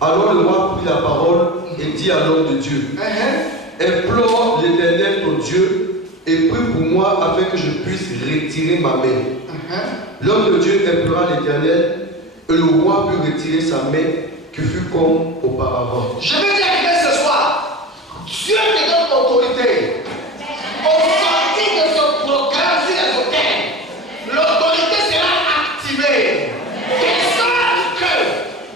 Alors le roi prit la parole et dit à l'homme de Dieu, implore l'Éternel ton Dieu et prie pour moi afin que je puisse retirer ma main. L'homme de Dieu implora l'Éternel et le roi put retirer sa main qui fut comme auparavant. Je vais dire ce soir, Dieu te donne l'autorité. Au sortir de ce programme sur les hôtels, l'autorité sera activée. De sorte que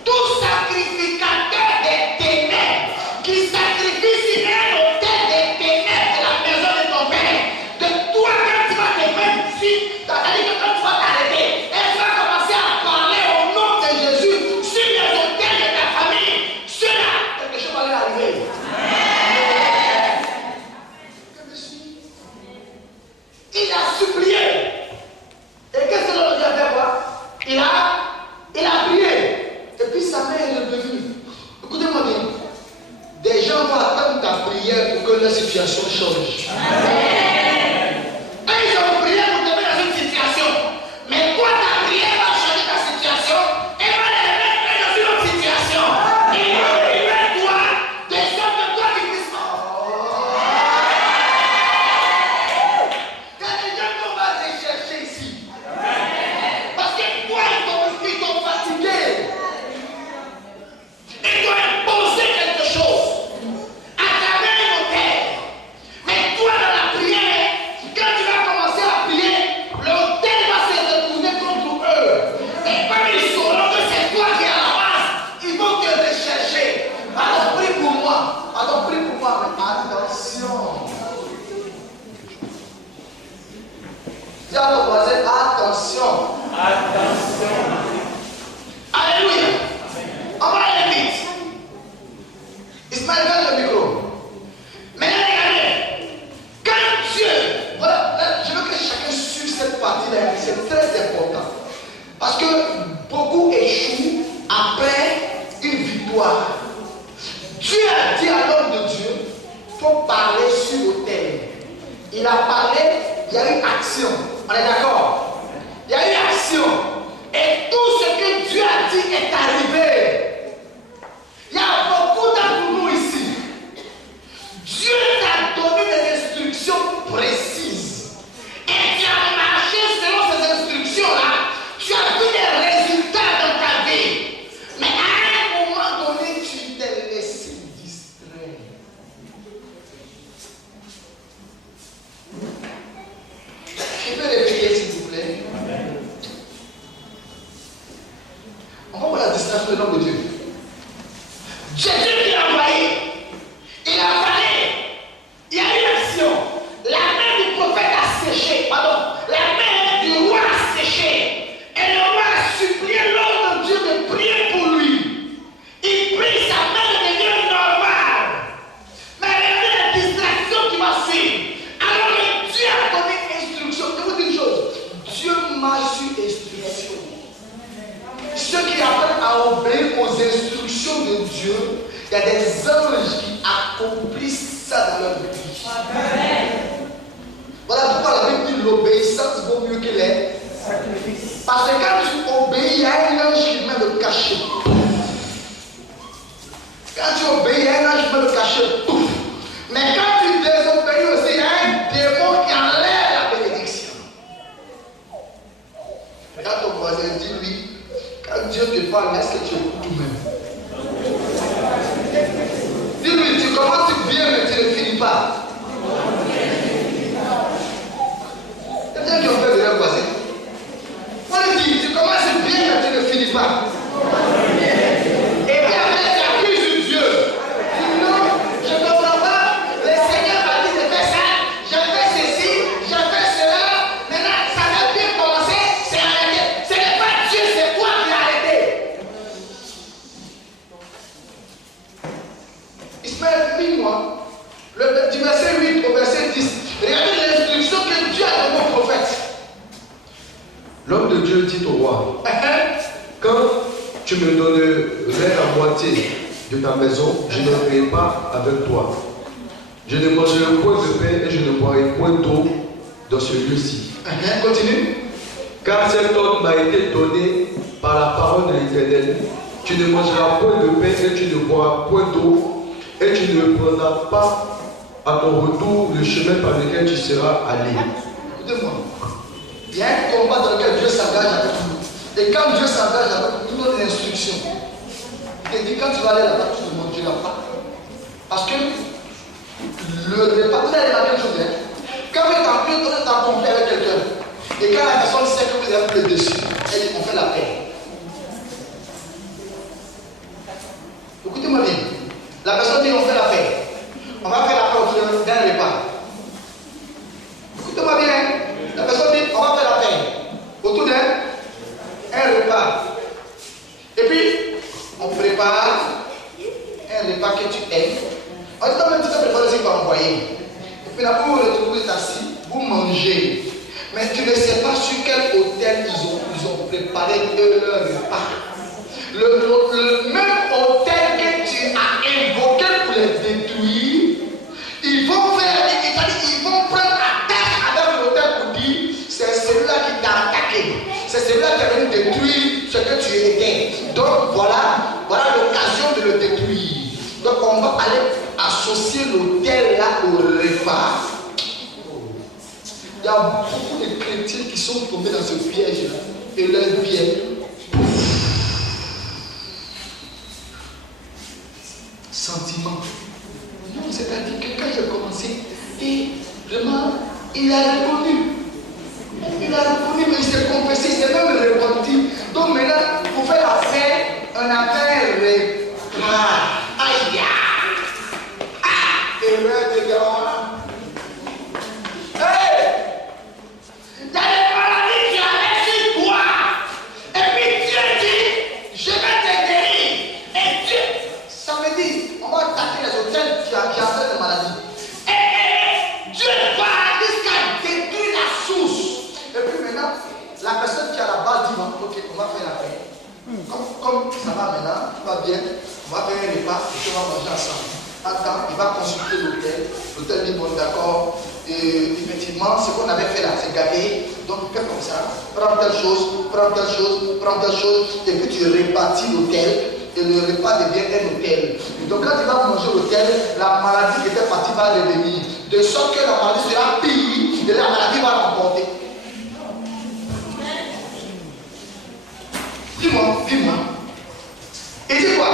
tout sacrificateur des ténèbres qui sacrifie sur un hôtel des ténèbres de la maison de ton père, de toi quand tu vas te mettre ici, c'est-à-dire que quand tu vas t'arrêter, et tu vas commencer à parler au nom de Jésus sur les hôtels de ta famille, cela, quelque chose va leur arriver. Il a supplié. Et qu'est-ce que l'homme a fait quoi? Il a prié. Et puis sa main est revenue. Écoutez-moi bien. Des gens vont attendre ta prière pour que leur situation change. Et ils ont prié pour te mettre dans une situation. Mais toi, ta prière va changer ta situation et va les mettre dans une autre situation. Et va prier toi, de sorte que toi tu puisses pas. Il y a des gens qu'on va aller chercher ici. Parce que toi, ils t'ont fatigué. Ils t'ont imposé quelque chose à travers un hôtel. Mais toi, dans la prière, quand tu vas commencer à prier, l'hôtel va se retourner contre eux. Et comme ils sauront que c'est toi qui es à la base, ils vont te rechercher. Alors prie pour moi. Alors prie pour moi. Mais attention. Dis à ton voisin, attention. Attention. Alléluia. On va aller vite. Ismaël, donne le micro. Maintenant, regardez. Quand Dieu, voilà, là, je veux que chacun suive cette partie-là. C'est très important. Parce que beaucoup échouent après une victoire. Dieu a dit à l'homme de Dieu, il faut parler sur l'autel. Il a parlé, il y a eu action. On est d'accord? Il y a eu action. Et tout ce que Dieu a dit est arrivé. Il y a beaucoup d'entre nous ici. Dieu t'a donné des instructions précises. Et tu as marché selon ces instructions-là. Tu as vu des résultats dans ta vie. Mais à un moment donné, tu t'es laissé distraire. Je peux répéter s'il vous plaît. On va voir la distraction de l'homme de Dieu. Jésus qui a envoyé, il a parlé, il y a eu l'action. La main du prophète a séché, pardon, la main du roi a séché. Et le roi a supplié l'homme de Dieu de prier pour lui. Il prie, sa main devient normale. Mais regardez la distraction qui va suivre. Alors que Dieu a donné instruction. Je vous dis une chose, Dieu marche sur instruction. Ceux qui apprennent à obéir aux instructions de Dieu, il y a des anges qui accomplissent ça dans leur vie. Voilà pourquoi la Bible dit l'obéissance vaut mieux que les sacrifices. Parce que quand tu obéis, il y a un ange qui met le cachet. Quand tu obéis, il y a un ange qui met le cachet. Mais quand tu désobéis aussi, il y a un démon qui enlève la bénédiction. Regarde ton voisin, dis-lui. Quand Dieu te parle, est-ce que tu écoutes tout-même? Dis-lui, tu commences bien, mais tu ne finis pas. Il y a des gens qui ont fait de leur voisin. On lui dit, tu commences bien, mais tu ne finis pas. Et puis après, tu accuses Dieu. Tu dis non, je ne comprends pas. Le Seigneur m'a dit de faire ça. J'ai fait ceci, j'ai fait cela. Maintenant, ça a bien commencé, c'est arrêté. Ce n'est pas Dieu, c'est toi qui as arrêté. Ismaël, lis-moi du verset 8 au verset 10. Regardez l'instruction que Dieu a donnée au prophète. L'homme de Dieu dit au roi, quand tu me donnerais la moitié de ta maison, je ne paierai pas avec toi. Je ne mangerai point de pain et je ne boirai point d'eau dans ce lieu-ci. Continue. Car cet ordre m'a été donné par la parole de l'Éternel. Tu ne mangeras point de pain et tu ne boiras point d'eau, et tu ne prendras pas à ton retour le chemin par lequel tu seras allé. Écoutez-moi. Il y a un combat dans lequel Dieu s'engage avec nous. Et quand Dieu s'engage avec nous, il donne des instructions. Il dit quand tu vas aller là-bas, tu ne mangeras pas. Parce que le repas, vous allez la même chose. Quand vous êtes en conflit avec quelqu'un, et quand la personne sait que vous avez pris le dessus, elle dit on fait la paix. Écoutez-moi bien. La personne dit on fait la paix. On va faire la paix autour d'un repas. Écoutez-moi bien. La personne dit on va faire la paix autour d'un repas. Et puis, on prépare un repas que tu aimes. On dit même tu peux préparer ce qu'on va envoyer. Et puis là, vous vous êtes assis, vous mangez. Mais tu ne sais pas sur quel hôtel ils ont préparé leur repas. Le même hôtel que tu as invoqué pour les détruire, ils vont prendre à terre avec l'hôtel pour dire c'est celui-là qui t'a attaqué. C'est celui-là qui a venu détruire ce que tu étais. Donc voilà l'occasion de le détruire. Donc on va aller associer l'hôtel là au repas. Il y a beaucoup de chrétiens qui sont tombés dans ce piège là et leur piège. Sentiment. Non, c'est-à-dire que quand j'ai commencé, et vraiment, il a répondu. Il a répondu, mais il s'est confessé, il s'est même repenti. Donc maintenant, pour faire la paix, on a fait un repas. Aïe! Ah! Erreur de gars. Hey! Il y a des maladies qui arrivent sur toi. Et puis Dieu dit, je vais te guérir. Et Dieu, ça veut dire, on va attaquer les hôtels qui ont fait des maladies. Et Dieu va jusqu'à détruire la source. Et puis maintenant, la personne qui a la base dit, ok, on va faire la paix. Comme ça va maintenant, tout va bien, on va faire un repas et puis on va manger ensemble. Attends, il va consulter l'hôtel. L'hôtel dit, bon d'accord, et effectivement, ce qu'on avait fait là, c'est gagné. Donc fais comme ça, prends telle chose, et puis tu répartis l'hôtel. Et le repas devient un hôtel. Et donc quand tu vas manger l'hôtel, la maladie qui était partie va revenir. De sorte que la maladie sera pire et la maladie va l'emporter. Dis-moi. Et dis quoi?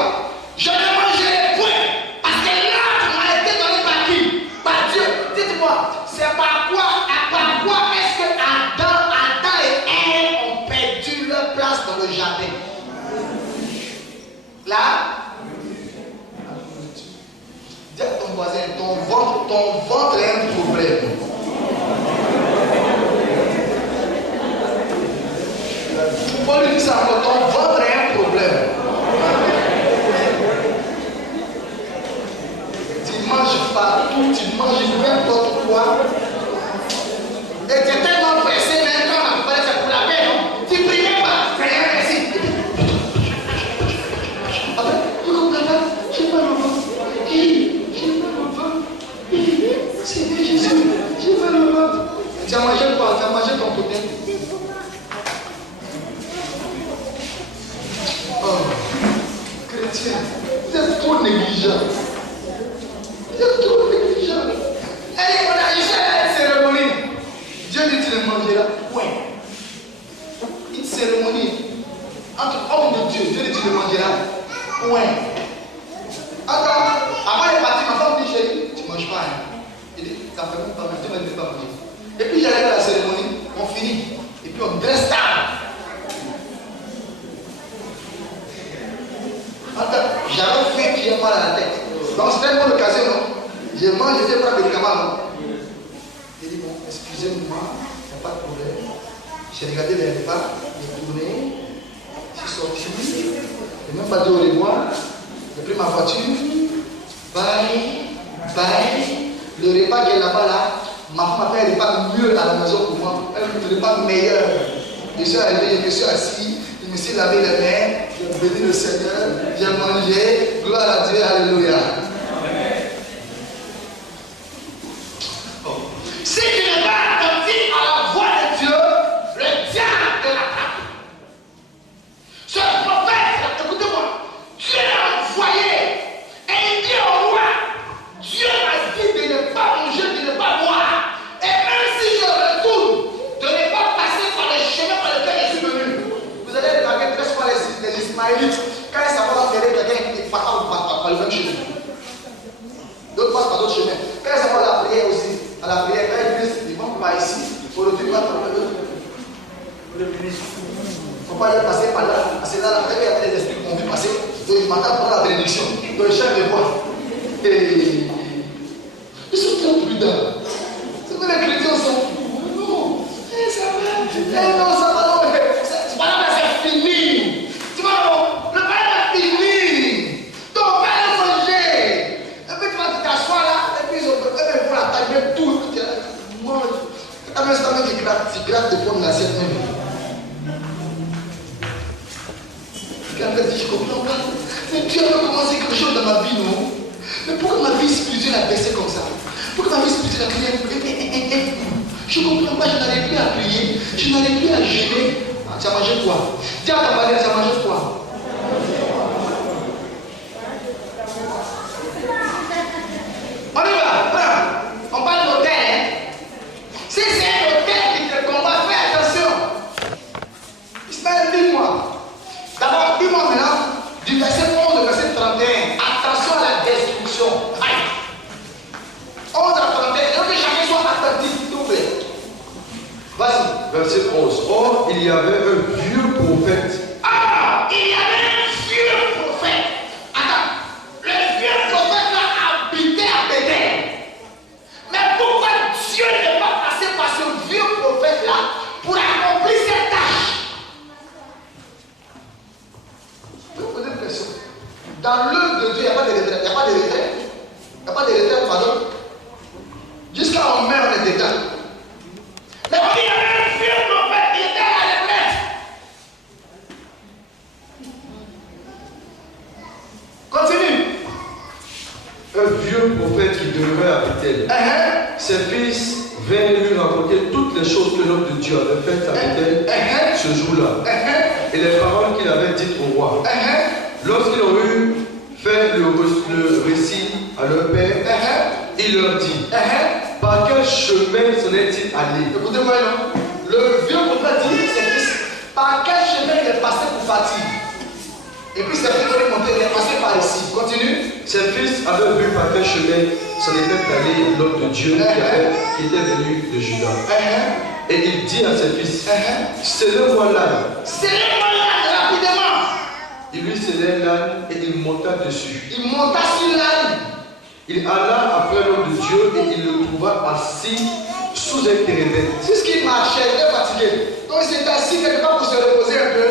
Je ne mangerai point. Parce que là, tu m'as été donné par qui? Par Dieu. Dites-moi, c'est par quoi est-ce que Adam et Ève ont perdu leur place dans le jardin? Là, dis à ton voisin, ton ventre est un problème. Faut lui dire ça encore, ton ventre est un problème. Tu manges partout, tu manges n'importe quoi. Et tu es tellement pressé, mais quand on a parlé, c'est pour la paix, non? Tu priais pas, rien, merci. J'ai mal au ventre. Seigneur Jésus, j'ai mal au ventre. Tu as mangé quoi? Tu as mangé ton côté? Oh, chrétien, vous êtes trop négligent. Allez, on a eu une cérémonie. Dieu dit tu le mangeras. Ouais. Une cérémonie entre hommes de Dieu. Dieu dit tu le mangeras. Ouais. Attends, avant de partir, ma femme dit chérie, tu ne manges pas. Hein. Il dit, ça fait même pas mal, tu ne vas pas manger. Et puis j'arrive à la cérémonie, on finit. Et puis on dresse tard. Attends, j'avais fait qui a mal à la tête. Donc c'était une bonne occasion, non? Je mange, je fais pas de médicaments, non? Il dit, bon, excusez-moi, il n'y a pas de problème. J'ai regardé les repas, j'ai tourné, je suis sorti, je n'ai même pas dit au revoir. J'ai pris ma voiture, bye. Le repas qui est là-bas, là, ma femme a fait un repas mieux à la maison pour moi, un repas meilleur. Je suis arrivé, je me suis assis, je me suis lavé les mains, j'ai béni le Seigneur, j'ai mangé, gloire à Dieu, alléluia. Si tu n'es pas attentif à la voix de Dieu, le diable te l'attrape. Ce prophète, écoutez-moi, matin pour la bénédiction. Donc je cherche les voix. Et ils sont très prudents. C'est vrai, les chrétiens sont fous. Non, ça va. Non, ça va. Non, c'est pas là, c'est fini. Tu vois, non, le pain est fini. Donc, va aller manger. Et puis, tu vas t'asseoir là. Et puis, ils vont la tailler tout. Tu manges. Quand même, tu grattes de prendre l'assiette même. En fait, je ne comprends pas. Mais Dieu a commencé quelque chose dans ma vie, non? Mais pourquoi ma vie spirituelle a baissé comme ça? Pourquoi ma vie spirituelle a crié? Je ne comprends pas, je n'arrive plus à prier, je n'arrive plus à gérer. Ah, tu as mangé quoi? Dis à ta mère, tu as mangé quoi? On y va, voilà. On parle d'hôtel, hein? Si c'est un hôtel qui te combat, fais attention. Ismaël, dis-moi. D'abord, dis-moi maintenant, du verset 11 au verset 31, attention à la destruction. Aïe! 11 à 31, il faut que chacun soit attentif, s'il vous plaît. Vas-y. Verset 11. Or, il y avait un vieux prophète. Ah! Il y avait un vieux prophète. Attends, le vieux prophète là habitait à Bethel. Mais pourquoi Dieu n'est pas passé par ce vieux prophète là pour accomplir cette tâche? Je vais vous poser une question. Dans l'œuvre de Dieu, il n'y a pas de retraite. Il n'y a pas de retraite. Il n'y a pas de retraite, pardon. Jusqu'à on meurt, on est dedans. Mais on dit qu'il y avait un vieux prophète, il était à la retraite. Continue. Un vieux prophète qui demeurait à Bethel. Ses fils vinrent lui raconter toutes les choses que l'homme de Dieu avait faites à Bethel ce jour-là. Et les paroles qu'il avait dites au roi. Lorsqu'ils ont eu fait le récit à leur père, il leur dit, par quel chemin s'en est-il allé? Écoutez-moi, le vieux prophète dit à ses fils, par quel chemin il est passé pour partir? Et puis ses fils vont monter, il est passé par ici. Continue. Ses fils avaient vu par quel chemin s'en était allé l'homme de Dieu qui était venu de Juda. Et il dit à ses fils, scellez-moi l'âne. Scellez-moi l'âne rapidement. Il lui scellait l'âne et il monta dessus. Il monta sur l'âne. Il alla après l'homme de Dieu et il le trouva assis sous un térébinthe. C'est ce qui marchait, il était fatigué. Donc il s'est assis quelque part pour se reposer un peu.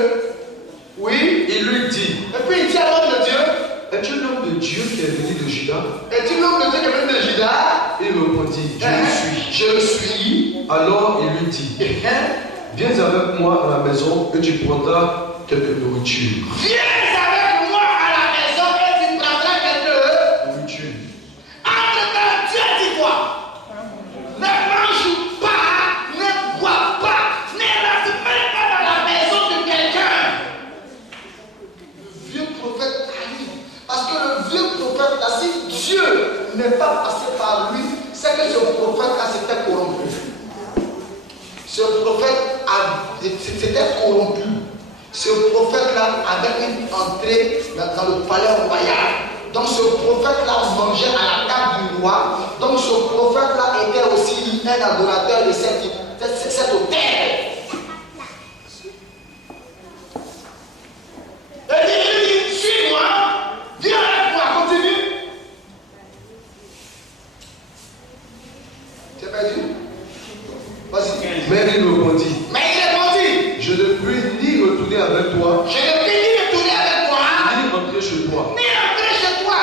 Oui. Il lui dit, et puis il dit à l'homme de Dieu, es-tu l'homme de Dieu qui est venu de Juda? Es-tu l'homme de Dieu qui est venu de Juda? Il répondit, je le suis. Je le suis. Alors il lui dit, viens avec moi à la maison et tu prendras quelque nourriture. Viens avec moi à la maison et tu prendras quelque nourriture. Entre-temps, Dieu dit quoi? Ne mange pas, ne bois pas, ne reste même pas dans la maison de quelqu'un. Le vieux prophète arrive. Parce que le vieux prophète là, si Dieu n'est pas passé par lui, c'est que ce prophète là s'était corrompu. Ce prophète s'était corrompu. Ce prophète-là avait une entrée dans le palais royal. Donc ce prophète-là mangeait à la table du roi. Donc ce prophète-là était aussi un adorateur de cet hôtel. Et il dit, suis-moi, viens avec moi, continue. Tu as perdu? Vas-y. Mais il répondit, je ne puis ni retourner avec toi, je ne puis ni retourner avec toi, ni rentrer chez toi. ni rentrer chez toi.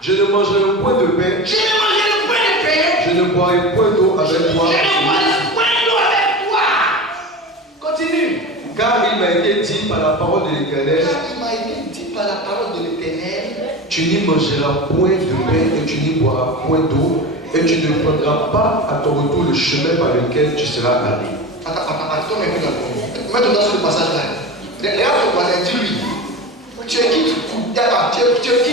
Je ne mangerai point de pain, Je ne mangerai point de pain, je ne boirai point d'eau avec toi. je ne boirai point d'eau avec toi. Continue. Car il m'a été dit par la parole de l'Éternel, Car il m'a été dit par la parole de l'Éternel, tu n'y mangeras point de pain et tu n'y boiras point d'eau, et tu ne prendras pas à ton retour le chemin par lequel tu seras allé. Attends, mets-toi sur le passage là. Regarde ton voisin, dis-lui. Tu es qui? Tu es qui?